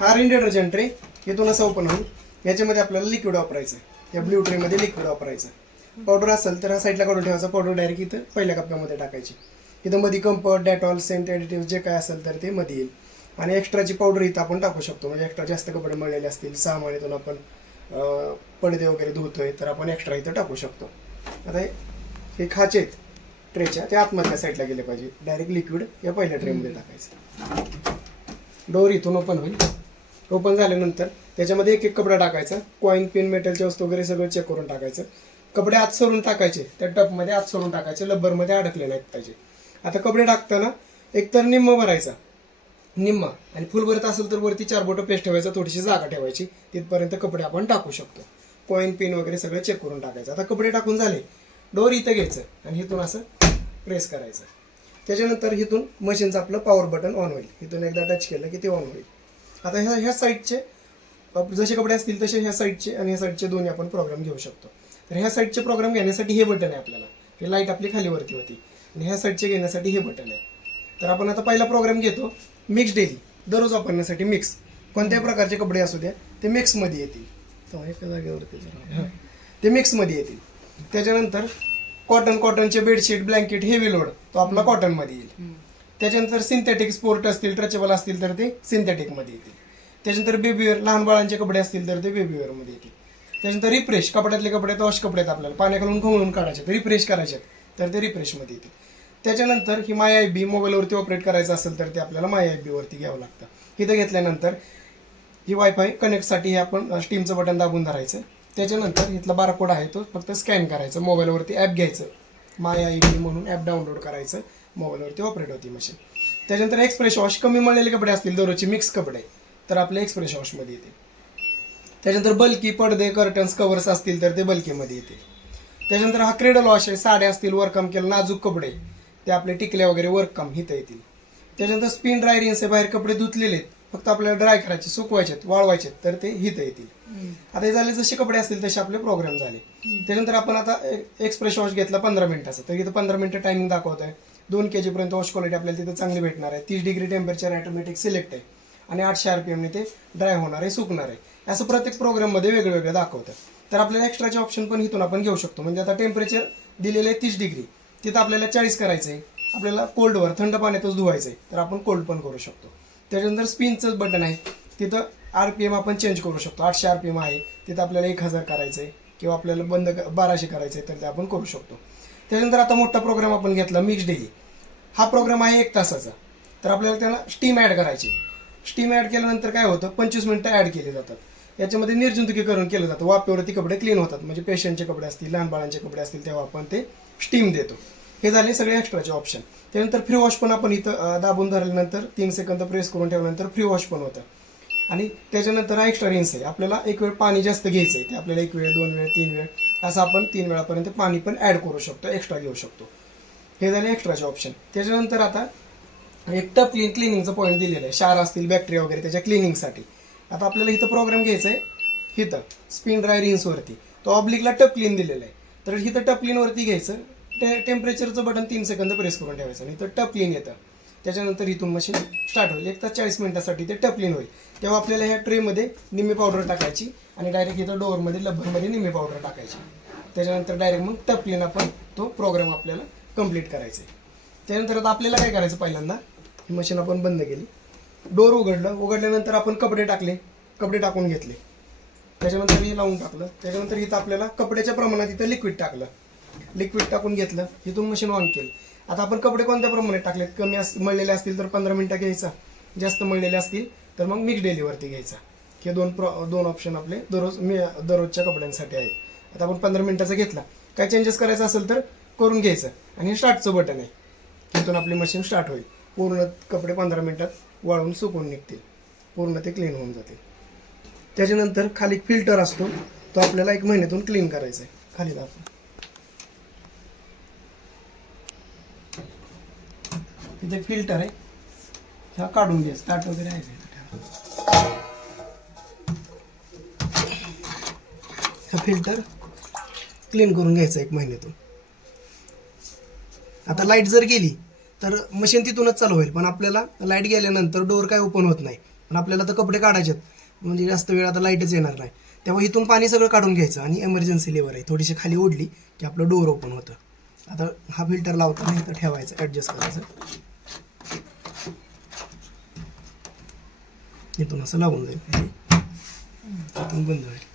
हा रिन detergent tray इथून असं ओपन होईल. याच्यामध्ये आपल्याला लिक्विड वापरायचं आहे. या ब्ल्यू ट्रेमध्ये लिक्विड वापरायचं. पावडर असेल तर हा साईडला काढून ठेवायचा. पावडर डायरेक्ट इथं पहिल्या कप्प्यामध्ये टाकायची. इथं मध्ये कम्फर्ट, डेटॉल, सेंट ॲडिटिव्ह जे काय असेल तर ते मध्ये येईल. आणि एक्स्ट्राची पावडर इथं आपण टाकू शकतो. म्हणजे एक्स्ट्रा जास्त कपडे मळलेले असतील, 6 महिन्यातून आपण पडदे वगैरे धुतोय तर आपण एक्स्ट्रा इथं टाकू शकतो. आता हे खाचे आहेत ट्रेच्या, ते आतमधल्या साईडला गेले पाहिजे. डायरेक्ट लिक्विड या पहिल्या ट्रेमध्ये टाकायचं. डोअर इथून ओपन होईल. ओपन झाल्यानंतर त्याच्यामध्ये एक एक कपडा टाकायचा. कॉईन, पिन, मेटलची वस्तू वगैरे सगळं चेक करून टाकायचं. कपडे आत सोडून टाकायचे. त्या टपमध्ये आत सोडून टाकायचे. लब्बरमध्ये अडकले नाहीत पाहिजे. आता कपडे टाकताना एकतर निम्म भरायचा, निम्मा, आणि फुल भरत असेल तर वरती 4 बोटं पेस्ट ठेवायचं. थोडीशी जागा ठेवायची. तिथपर्यंत कपडे आपण टाकू शकतो. कॉईन, पिन वगैरे सगळं चेक करून टाकायचं. आता कपडे टाकून झाले. डोअर इथं घ्यायचं आणि इथून असं प्रेस करायचं. त्याच्यानंतर इथून मशीनचं आपलं पॉवर बटन ऑन होईल. इथून एकदा टच केलं की ते ऑन होईल. आता ह्या साईडचे जसे कपडे असतील तसे ह्या साईडचे आणि ह्या साईडचे दोन्ही आपण प्रोग्राम घेऊ शकतो. तर ह्या साईडचे प्रोग्राम घेण्यासाठी हे बटन आहे आपल्याला. हे लाईट आपली खालीवरती होती. आणि ह्या साईडचे घेण्यासाठी हे बटन आहे. तर आपण आता पहिला प्रोग्राम घेतो मिक्स डेली, दररोज वापरण्यासाठी मिक्स. कोणत्याही प्रकारचे कपडे असू द्या ते मिक्समध्ये येतील. एका जागेवरती ते मिक्समध्ये येतील. त्याच्यानंतर कॉटनचे बेडशीट, ब्लँकेट, हेवी लोड तो आपला कॉटनमध्ये येईल. त्याच्यानंतर सिंथेटिक स्पोर्ट असतील, ट्रचेबल असतील तर ते सिंथेटिकमध्ये येतील. त्याच्यानंतर बेबीवेअर, लहान बाळांचे कपडे असतील तर ते बेबीवेअरमध्ये येतील. त्याच्यानंतर रिफ्रेश, कपड्यातले कपडे वॉश कपडे आहेत आपल्याला पाण्याखालून खवळून काढायचे, रिफ्रेश करायचे तर ते रिफ्रेशमध्ये येतील. त्याच्यानंतर ही माय IB मोबाईलवरती ऑपरेट करायचं असेल तर ते आपल्याला माय IB वरती घ्यावं लागतं. इथं घेतल्यानंतर ही वायफाय कनेक्टसाठी हे आपण स्टीमचं बटन दाबून धरायचं. त्याच्यानंतर इथला बारकोड आहे तो फक्त स्कॅन करायचं. मोबाईलवरती ॲप घ्यायचं, माय IB म्हणून ॲप डाउनलोड करायचं. मोबाईलवरती ऑपरेट होती मशीन. त्याच्यानंतर एक्सप्रेस वॉश, कमी मळलेले कपडे असतील दररोजचे मिक्स कपडे तर आपले एक्सप्रेस वॉशमध्ये येते. त्याच्यानंतर बल्की पडदे, कर्टन्स, कवर्स असतील तर ते बल्कीमध्ये येते. त्याच्यानंतर हा क्रेडल वॉश आहे. साड्या असतील, वर्ककाम केलं, नाजूक कपडे ते आपले टिकल्या वगैरे वर्ककाम हिथं येतील. त्याच्यानंतर स्पिन ड्राय रिन्स आहे. बाहेर कपडे धुतलेले आहेत, फक्त आपल्याला ड्राय करायचे, सुकवायचे, वाळवायचे तर ते हिथं येतील. आता हे झाले जसे कपडे असतील तसे आपले प्रोग्राम झाले. त्याच्यानंतर आपण आता एक्सप्रेस वॉश घेतला 15 मिनिटाचा, तर इथं 15 मिनिटं टायमिंग दाखवत आहे. 2 kg पर्यंत वॉश क्वालिटी आपल्याला तिथं चांगली भेटणार आहे. 30 डिग्री टेम्परेचर ऑटोमॅटिक सिलेक्ट आहे आणि 800 RPM ने ते ड्राय होणार आहे, सुकणार आहे. असं प्रत्येक प्रोग्राममध्ये वेगळं दाखवतं. तर आपल्याला एक्स्ट्राचे ऑप्शन पण इथून आपण घेऊ शकतो. म्हणजे आता टेम्परेचर दिलेलं आहे 30 डिग्री, तिथं आपल्याला 40 करायचं आहे. आपल्याला कोल्डवर थंड पाण्यातच धुवायचं आहे तर आपण कोल्ड पण करू शकतो. त्याच्यानंतर स्पिनचं बटन आहे, तिथं RPM आपण चेंज करू शकतो. 800 RPM आहे, तिथं आपल्याला 1000 करायचं आहे किंवा आपल्याला 1200 करायचं आहे तर ते आपण करू शकतो. त्याच्यानंतर आता मोठा प्रोग्राम आपण घेतला मिक्स डेली. हा प्रोग्राम आहे 1 तासाचा. तर आपल्याला त्याला स्टीम ॲड करायची. स्टीम ॲड केल्यानंतर काय होतं, 25 मिनिटं ॲड केली जातात. याच्यामध्ये निर्जंतुकीकरण केलं जातं. वाफेवरती कपडे क्लीन होतात. म्हणजे पेशंटचे कपडे असतील, लहान बाळांचे कपडे असतील तेव्हा आपण ते स्टीम देतो. हे झाले सगळे एक्स्ट्राचे ऑप्शन. त्यानंतर फ्री वॉश पण आपण इथं दाबून धरल्यानंतर 3 सेकंद प्रेस करून ठेवल्यानंतर फ्री वॉश पण होतं. आणि त्याच्यानंतर हा एक्स्ट्रा रिन्स आहे. आपल्याला एक वेळ पाणी जास्त घ्यायचं आहे, ते आपल्याला 1 वेळ, 2 वेळ, 3 वेळ असं आपण 3 वेळापर्यंत पाणी पण ॲड करू शकतो, एक्स्ट्रा घेऊ शकतो. हे झाले एक्स्ट्राचे ऑप्शन. त्याच्यानंतर आता एक टप क्लिनिंगचं पॉईंट दिलेलं आहे. क्षार असतील, बॅक्टेरिया वगैरे त्याच्या क्लिनिंगसाठी. आता आपल्याला इथं प्रोग्राम घ्यायचा आहे, इथं स्पिन ड्राय रिन्सवरती तो ऑब्लिकला टप क्लीन दिलेला आहे. तर इथं टप क्लीनवरती घ्यायचं. टेम्परेचरचं बटन 3 सेकंद प्रेस करून ठेवायचं आणि इथं टप क्लीन येतं. त्याच्यानंतर इथून मशीन स्टार्ट होईल. 1 तास 40 मिनिटासाठी ते टप क्लीन होईल. तेव्हा आपल्याला ह्या ट्रेमध्ये निम्मी पावडर टाकायची आणि डायरेक्ट इथं डोअरमध्ये लब्बरमध्ये निम्मी पावडर टाकायची. त्याच्यानंतर डायरेक्ट मग टप क्लीन आपण तो प्रोग्राम आपल्याला कंप्लीट करायचा आहे. त्यानंतर आता आपल्याला काय करायचं, पहिल्यांदा ही मशीन आपण बंद केली, डोअर उघडल्यानंतर आपण कपडे टाकून घेतले. त्याच्यानंतर हे लावून टाकलं. त्याच्यानंतर इथं आपल्याला कपड्याच्या प्रमाणात इथं लिक्विड टाकून घेतलं. इथून मशीन ऑन केलं. आता आपण कपडे कोणत्या प्रमाणात टाकलेत, कमी मळलेले असतील तर 15 मिनिटं घ्यायचा, जास्त मळलेले असतील तर मग मिक्स डेलीवरती घ्यायचा. हे दोन ऑप्शन आपले दररोजच्या कपड्यांसाठी आहेत. आता आपण 15 मिनिटाचा घेतला, काय चेंजेस करायचं असेल तर करून घ्यायचं आणि हे स्टार्टचं बटन आहे. तिथून आपली मशीन स्टार्ट होईल. पूर्ण कपडे 15 मिनिटात वाळून सुकून निघतील, पूर्ण ते क्लीन होऊन जातील. त्याच्यानंतर खाली फिल्टर असतो, तो आपल्याला 1 महिन्यातून क्लीन करायचा आहे. खाली दाखवा, तिथे फिल्टर आहे, हा काढून घ्यायचा. ताट वगैरे आहे हा फिल्टर क्लीन करून घ्यायचा 1 महिन्यातून. आता लाईट जर गेली तर मशीन तिथूनच चालू होईल, पण आपल्याला लाईट गेल्यानंतर डोअर काय ओपन होत नाही. पण आपल्याला तर कपडे काढायचे म्हणजे जास्त वेळ आता लाईटच येणार नाही, तेव्हा इथून पाणी सगळं काढून घ्यायचं आणि एमर्जन्सी लेवर आहे थोडीशी खाली ओढली की आपलं डोअर ओपन होतं. आता हा फिल्टर लावताना इथं ठेवायचं, ॲडजस्ट करायचं, इथून असं लावून जाईल, इथून बंद होईल.